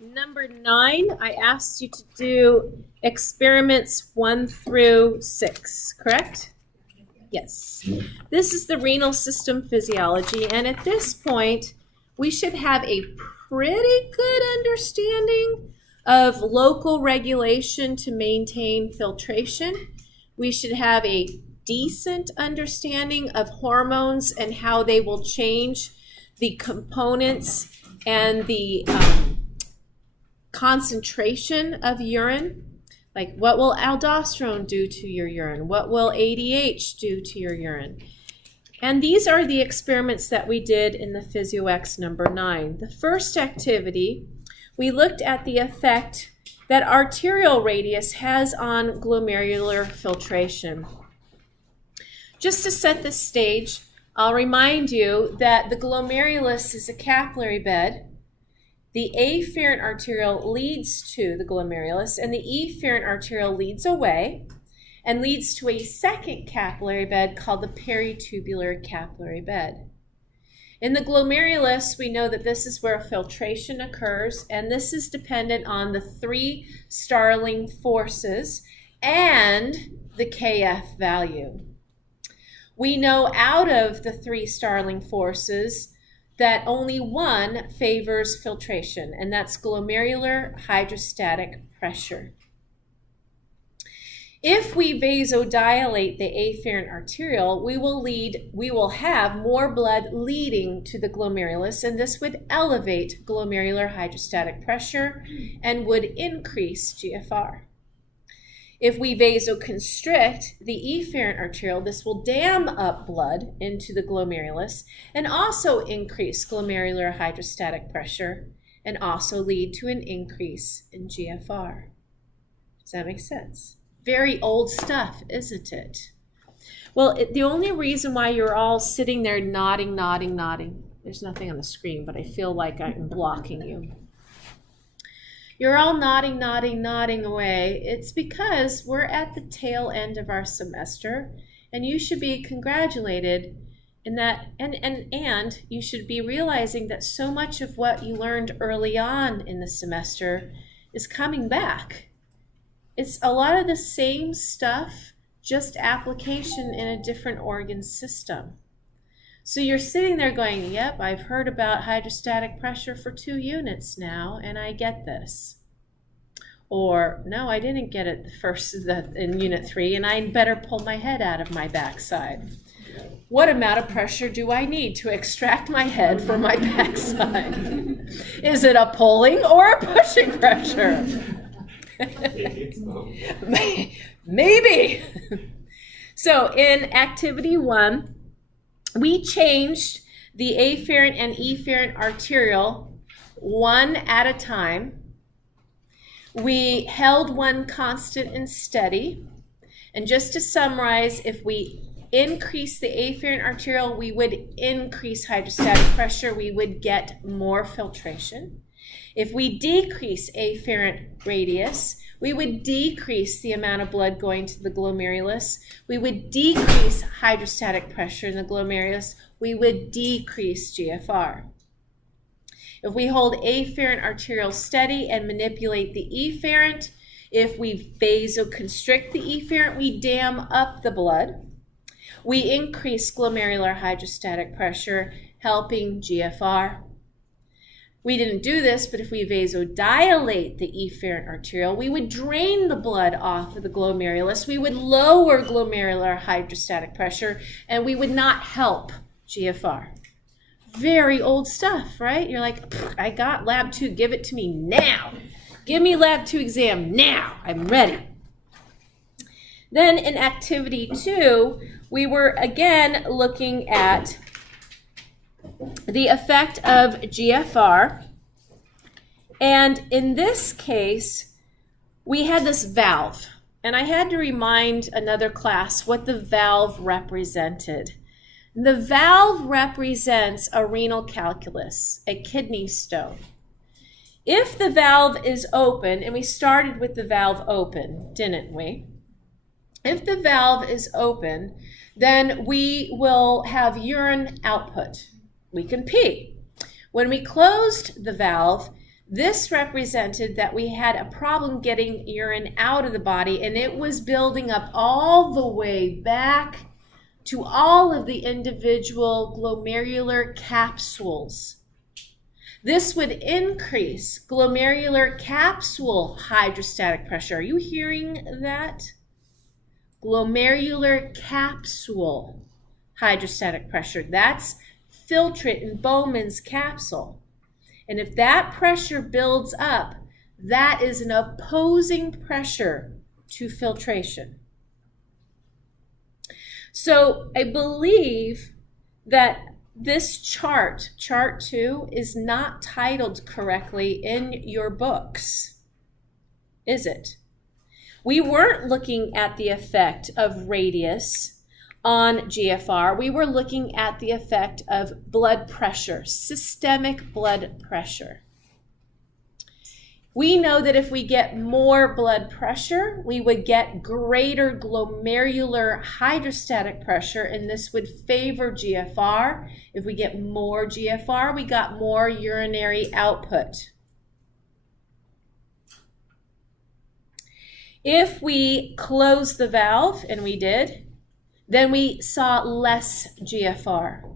Number 9, I asked you to do experiments 1 through 6, correct? Yes. This is the renal system physiology, and at this point, we should have a pretty good understanding of local regulation to maintain filtration. We should have a decent understanding of hormones and how they will change the components and the concentration of urine. Like, what will aldosterone do to your urine? What will ADH do to your urine? And these are the experiments that we did in the PhysioEx number 9. The first activity, we looked at the effect that arterial radius has on glomerular filtration. Just to set the stage, I'll remind you that the glomerulus is a capillary bed. The afferent arteriole leads to the glomerulus, and the efferent arteriole leads away and leads to a second capillary bed called the peritubular capillary bed. In the glomerulus, we know that this is where filtration occurs, and this is dependent on the 3 Starling forces and the KF value. We know out of the 3 Starling forces that only one favors filtration, and that's glomerular hydrostatic pressure. If we vasodilate the afferent arteriole, we will have more blood leading to the glomerulus, and this would elevate glomerular hydrostatic pressure and would increase GFR. If we vasoconstrict the efferent arteriole, this will dam up blood into the glomerulus and also increase glomerular hydrostatic pressure and also lead to an increase in GFR. Does that make sense? Very old stuff, isn't it? Well, the only reason why you're all sitting there nodding, there's nothing on the screen, but I feel like I'm blocking you. You're all nodding away. It's because we're at the tail end of our semester, and you should be congratulated in that, and you should be realizing that so much of what you learned early on in the semester is coming back. It's a lot of the same stuff, just application in a different organ system. So you're sitting there going, yep, I've heard about hydrostatic pressure for 2 units now, and I get this. Or, no, I didn't get it in unit 3, and I better pull my head out of my backside. What amount of pressure do I need to extract my head from my backside? Is it a pulling or a pushing pressure? Maybe. So in activity 1, we changed the afferent and efferent arteriole one at a time. We held one constant and steady. And just to summarize, if we increase the afferent arteriole, we would increase hydrostatic pressure. We would get more filtration. If we decrease afferent radius, we would decrease the amount of blood going to the glomerulus. We would decrease hydrostatic pressure in the glomerulus. We would decrease GFR. If we hold afferent arteriole steady and manipulate the efferent, if we vasoconstrict the efferent, we dam up the blood. We increase glomerular hydrostatic pressure, helping GFR. We didn't do this, but if we vasodilate the efferent arteriole, we would drain the blood off of the glomerulus. We would lower glomerular hydrostatic pressure, and we would not help GFR. Very old stuff, right? You're like, I got lab 2, give it to me now. Give me lab 2 exam now. I'm ready. Then in activity 2, we were again looking at the effect of GFR. And in this case, we had this valve. And I had to remind another class what the valve represented. The valve represents a renal calculus, a kidney stone. If the valve is open, and we started with the valve open, didn't we? If the valve is open, then we will have urine output. We can pee. When we closed the valve, This represented that we had a problem getting urine out of the body, and it was building up all the way back to all of the individual glomerular capsules. This would increase glomerular capsule hydrostatic pressure. Are you hearing that? Glomerular capsule hydrostatic pressure. That's filtrate in Bowman's capsule. And if that pressure builds up, that is an opposing pressure to filtration. So I believe that this chart 2, is not titled correctly in your books, is it? We weren't looking at the effect of radius on GFR. We were looking at the effect of blood pressure, systemic blood pressure. We know that if we get more blood pressure, we would get greater glomerular hydrostatic pressure, and this would favor GFR. If we get more GFR, we got more urinary output. If we close the valve, and we did, then we saw less GFR.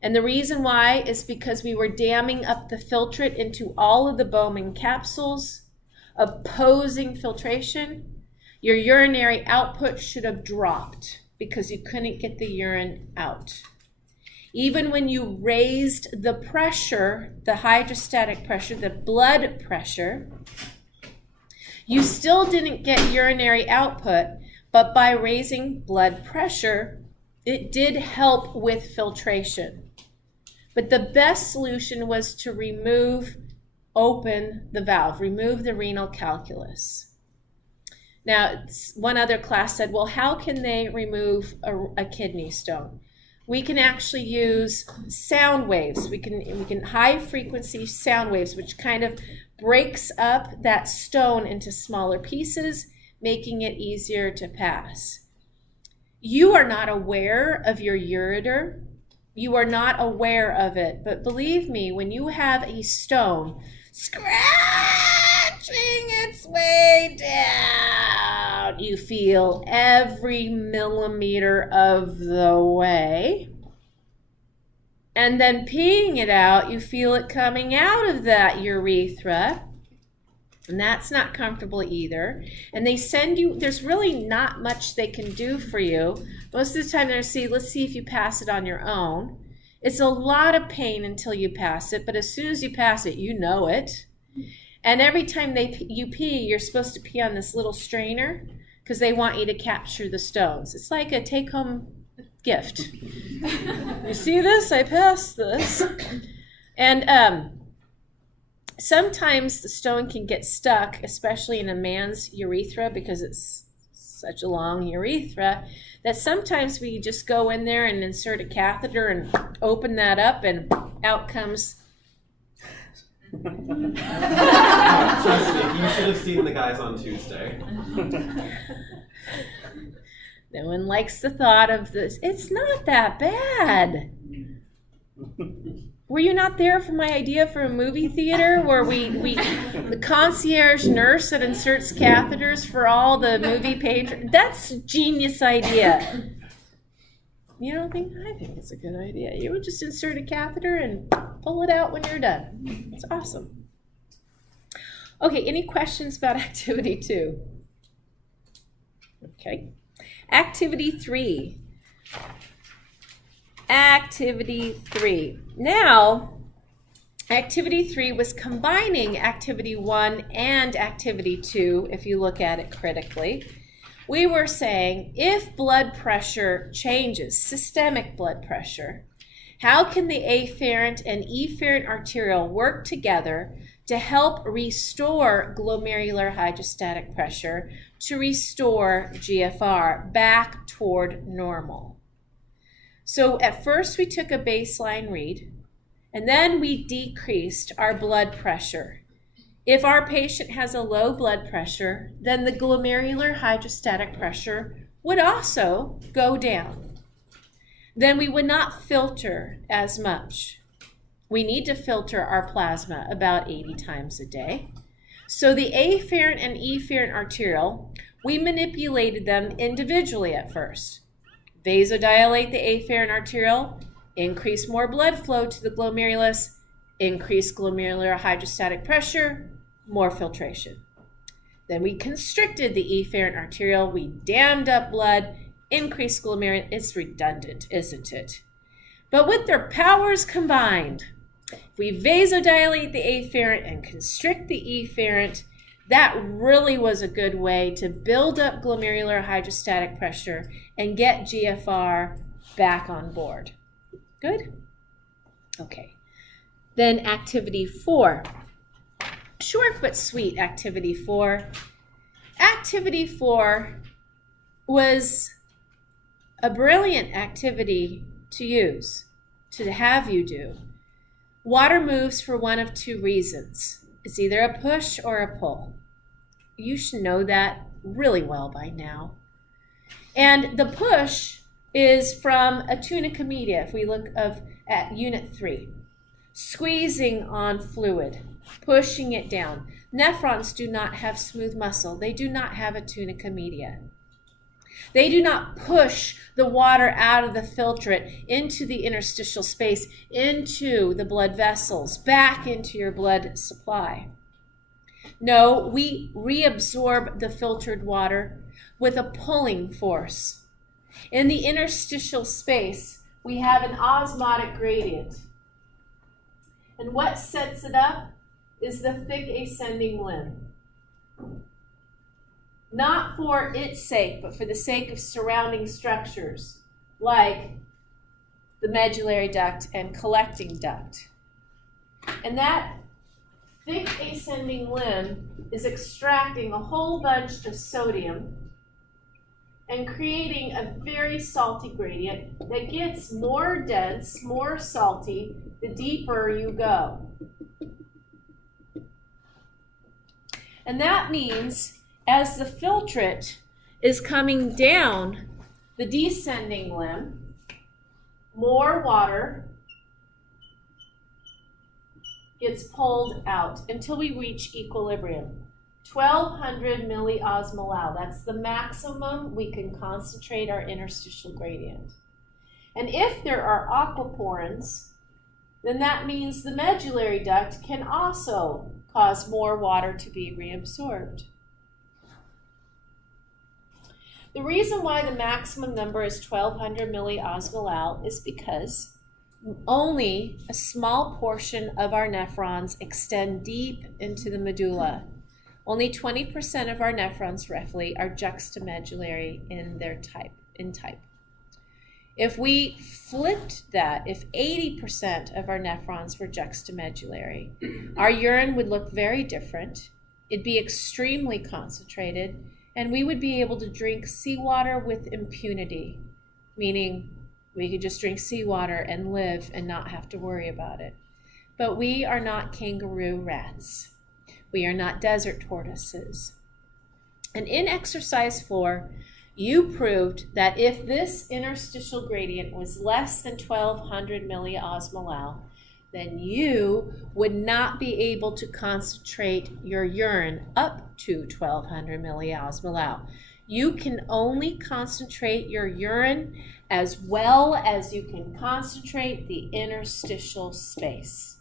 And the reason why is because we were damming up the filtrate into all of the Bowman capsules, opposing filtration. Your urinary output should have dropped because you couldn't get the urine out. Even when you raised the pressure, the hydrostatic pressure, the blood pressure, you still didn't get urinary output, but by raising blood pressure, it did help with filtration. But the best solution was to open the valve, remove the renal calculus. Now, one other class said, well, how can they remove a kidney stone? We can actually use sound waves. We can high frequency sound waves, which kind of breaks up that stone into smaller pieces, making it easier to pass. You are not aware of your ureter. You are not aware of it, but believe me, when you have a stone scratching its way down, you feel every millimeter of the way. And then peeing it out, you feel it coming out of that urethra. And that's not comfortable either. And they send you, there's really not much they can do for you. Most of the time they're saying, let's see if you pass it on your own. It's a lot of pain until you pass it, but as soon as you pass it, you know it. And every time you pee, you're supposed to pee on this little strainer because they want you to capture the stones. It's like a take-home gift. You see this? I passed this. And sometimes the stone can get stuck, especially in a man's urethra because it's such a long urethra, that sometimes we just go in there and insert a catheter and open that up and out comes. Trust me, you should have seen the guys on Tuesday. No one likes the thought of this. It's not that bad. Were you not there for my idea for a movie theater where the concierge nurse that inserts catheters for all the movie patrons? That's a genius idea. You don't think? I think it's a good idea. You would just insert a catheter and pull it out when you're done. It's awesome. Okay, any questions about activity 2? Okay. Activity 3. Activity 3. Now, activity 3 was combining activity 1 and activity 2, if you look at it critically. We were saying if blood pressure changes, systemic blood pressure, how can the afferent and efferent arterial work together to help restore glomerular hydrostatic pressure, to restore GFR back toward normal? So at first we took a baseline read, and then we decreased our blood pressure. If our patient has a low blood pressure, then the glomerular hydrostatic pressure would also go down. Then we would not filter as much. we need to filter our plasma about 80 times a day. So the afferent and efferent arterial, we manipulated them individually at first. Vasodilate the afferent arterial, increase more blood flow to the glomerulus, increase glomerular hydrostatic pressure, more filtration. Then we constricted the efferent arterial, we dammed up blood, increased glomerular. It's redundant, isn't it? But with their powers combined, if we vasodilate the afferent and constrict the efferent, that really was a good way to build up glomerular hydrostatic pressure and get GFR back on board. Good? Okay. Then activity 4. Short but sweet activity 4. Activity 4 was a brilliant activity to use, to have you do. Water moves for one of two reasons. It's either a push or a pull. You should know that really well by now. And the push is from a tunica media, if we look at unit 3. Squeezing on fluid, pushing it down. Nephrons do not have smooth muscle. They do not have a tunica media. They do not push the water out of the filtrate into the interstitial space, into the blood vessels, back into your blood supply. No, we reabsorb the filtered water with a pulling force. In the interstitial space, we have an osmotic gradient. And what sets it up is the thick ascending limb. Not for its sake, but for the sake of surrounding structures, like the medullary duct and collecting duct. And that thick ascending limb is extracting a whole bunch of sodium and creating a very salty gradient that gets more dense, more salty, the deeper you go. And that means as the filtrate is coming down the descending limb, more water gets pulled out until we reach equilibrium. 1200 milliosmol. That's the maximum we can concentrate our interstitial gradient. And if there are aquaporins, then that means the medullary duct can also cause more water to be reabsorbed. The reason why the maximum number is 1200 milliosmol is because only a small portion of our nephrons extend deep into the medulla. Only 20% of our nephrons, roughly, are juxtamedullary in type. If we flipped that, if 80% of our nephrons were juxtamedullary, our urine would look very different. It'd be extremely concentrated, and we would be able to drink seawater with impunity, meaning we could just drink seawater and live and not have to worry about it. But we are not kangaroo rats. We are not desert tortoises. And in exercise 4, you proved that if this interstitial gradient was less than 1200 milliosmol, then you would not be able to concentrate your urine up to 1200 milliosmol. You can only concentrate your urine as well as you can concentrate the interstitial space.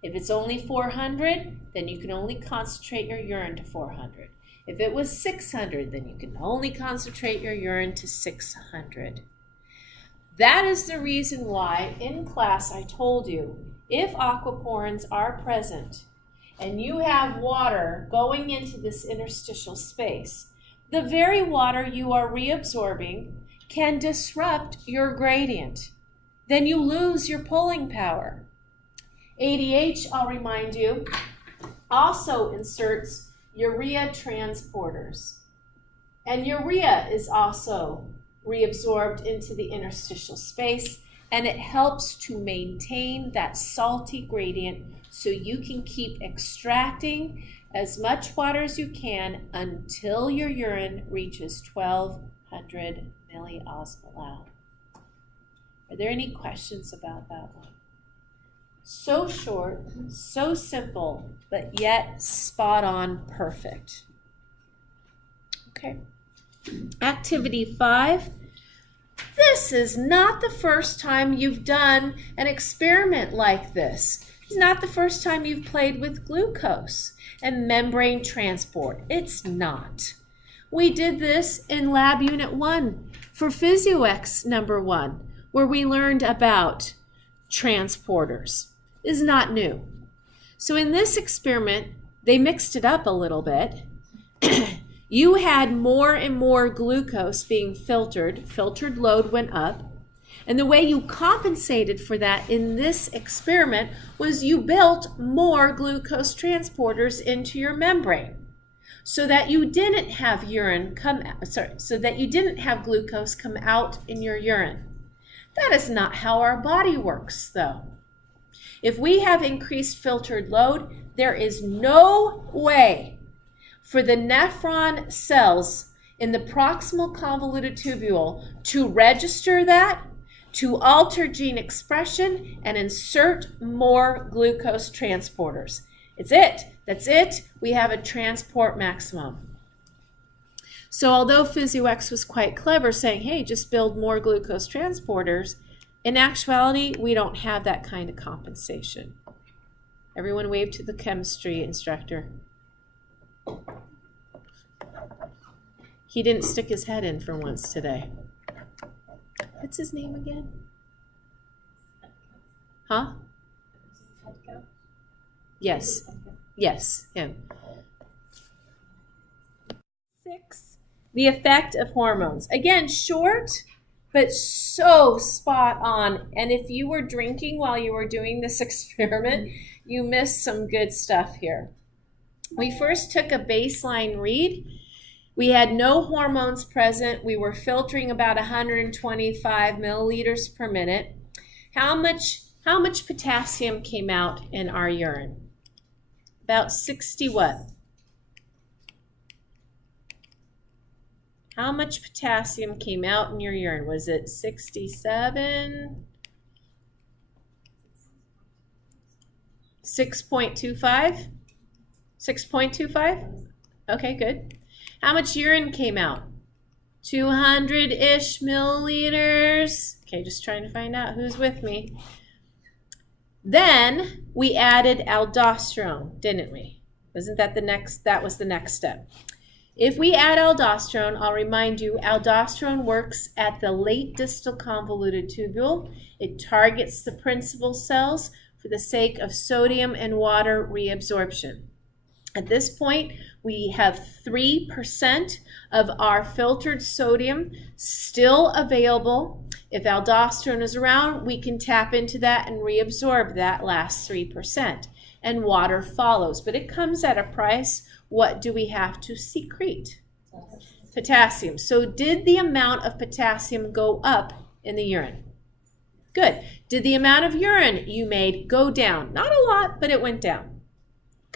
If it's only 400, then you can only concentrate your urine to 400. If it was 600, then you can only concentrate your urine to 600. That is the reason why in class I told you, if aquaporins are present and you have water going into this interstitial space, the very water you are reabsorbing can disrupt your gradient. Then you lose your pulling power. ADH, I'll remind you, also inserts urea transporters. And urea is also reabsorbed into the interstitial space, and it helps to maintain that salty gradient so you can keep extracting as much water as you can until your urine reaches 1200 milliosmol. Are there any questions about that one? So short, so simple, but yet spot on perfect. Okay. Activity 5. This is not the first time you've done an experiment like this. It's not the first time you've played with glucose and membrane transport. It's not. We did this in Lab Unit 1 for PhysioEx number 1, where we learned about transporters. Is not new. So in this experiment, they mixed it up a little bit. You had more and more glucose being filtered. Filtered load went up. And the way you compensated for that in this experiment was you built more glucose transporters into your membrane so that you didn't have so that you didn't have glucose come out in your urine. That is not how our body works, though. If we have increased filtered load, there is no way for the nephron cells in the proximal convoluted tubule to register that, to alter gene expression, and insert more glucose transporters. It's it. That's it. We have a transport maximum. So although PhysioEx was quite clever saying, hey, just build more glucose transporters, in actuality, we don't have that kind of compensation. Everyone wave to the chemistry instructor. He didn't stick his head in for once today. What's his name again? Huh? Yes. Yes, him. 6. The effect of hormones. Again, short, but so spot on. And if you were drinking while you were doing this experiment, you missed some good stuff here. We first took a baseline read. We had no hormones present. We were filtering about 125 milliliters per minute. How much potassium came out in our urine? About 60 what? How much potassium came out in your urine? Was it 67? 6.25? 6.25? Okay, good. How much urine came out? 200-ish milliliters. Okay, just trying to find out who's with me. Then we added aldosterone, didn't we? Wasn't that that was the next step. If we add aldosterone, I'll remind you, aldosterone works at the late distal convoluted tubule. It targets the principal cells for the sake of sodium and water reabsorption. At this point, we have 3% of our filtered sodium still available. If aldosterone is around, we can tap into that and reabsorb that last 3%. And water follows, but it comes at a price. What do we have to secrete? Potassium. So did the amount of potassium go up in the urine? Good. Did the amount of urine you made go down? Not a lot, but it went down.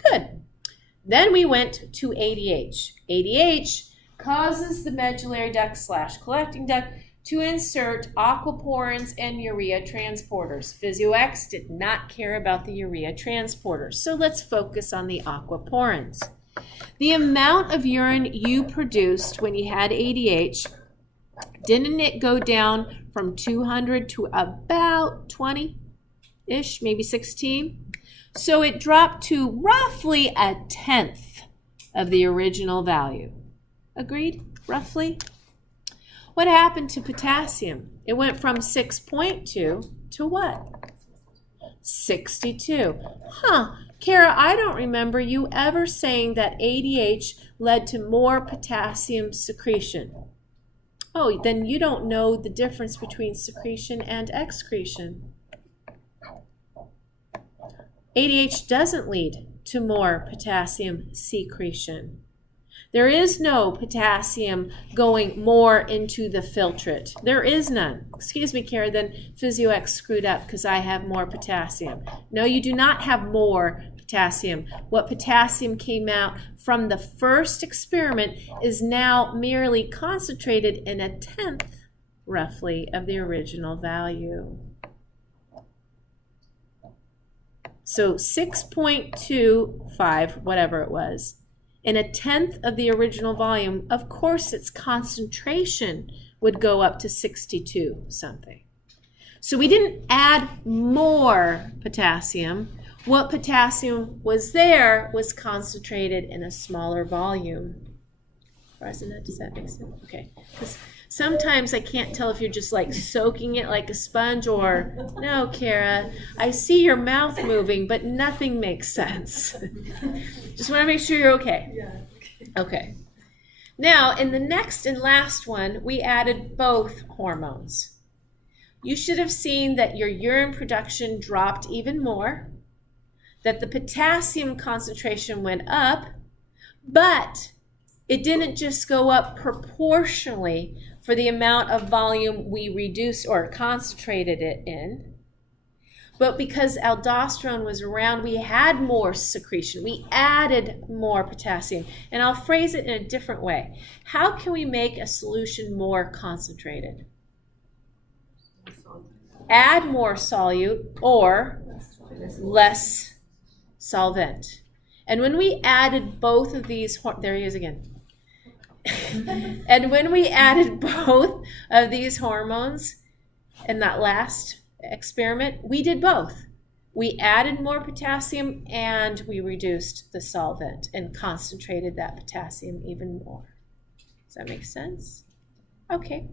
Good. Then we went to ADH. ADH causes the medullary duct / collecting duct to insert aquaporins and urea transporters. PhysioEx did not care about the urea transporters, so let's focus on the aquaporins. The amount of urine you produced when you had ADH, didn't it go down from 200 to about 20-ish, maybe 16? So it dropped to roughly 1/10 of the original value. Agreed? Roughly? What happened to potassium? It went from 6.2 to what? 62. Kara, I don't remember you ever saying that ADH led to more potassium secretion. Oh, then you don't know the difference between secretion and excretion. ADH doesn't lead to more potassium secretion. There is no potassium going more into the filtrate. There is none. Excuse me, Kara, then PhysioEx screwed up because I have more potassium. No, you do not have more potassium. What potassium came out from the first experiment is now merely concentrated in 1/10, roughly, of the original value. So 6.25, whatever it was, in a tenth of the original volume, of course its concentration would go up to 62 something. So we didn't add more potassium. What potassium was there was concentrated in a smaller volume. Does that make sense? Okay. Because sometimes I can't tell if you're just like soaking it like a sponge or, no, Kara, I see your mouth moving, but nothing makes sense. Just want to make sure you're okay. Yeah. Okay. Now, in the next and last one, we added both hormones. You should have seen that your urine production dropped even more, that the potassium concentration went up, but it didn't just go up proportionally for the amount of volume we reduced or concentrated it in, but because aldosterone was around, we had more secretion. We added more potassium. And I'll phrase it in a different way. How can we make a solution more concentrated? Add more solute or less solvent. And when we added both of these, there he is again. And when we added both of these hormones in that last experiment, we did both. We added more potassium and we reduced the solvent and concentrated that potassium even more. Does that make sense? Okay.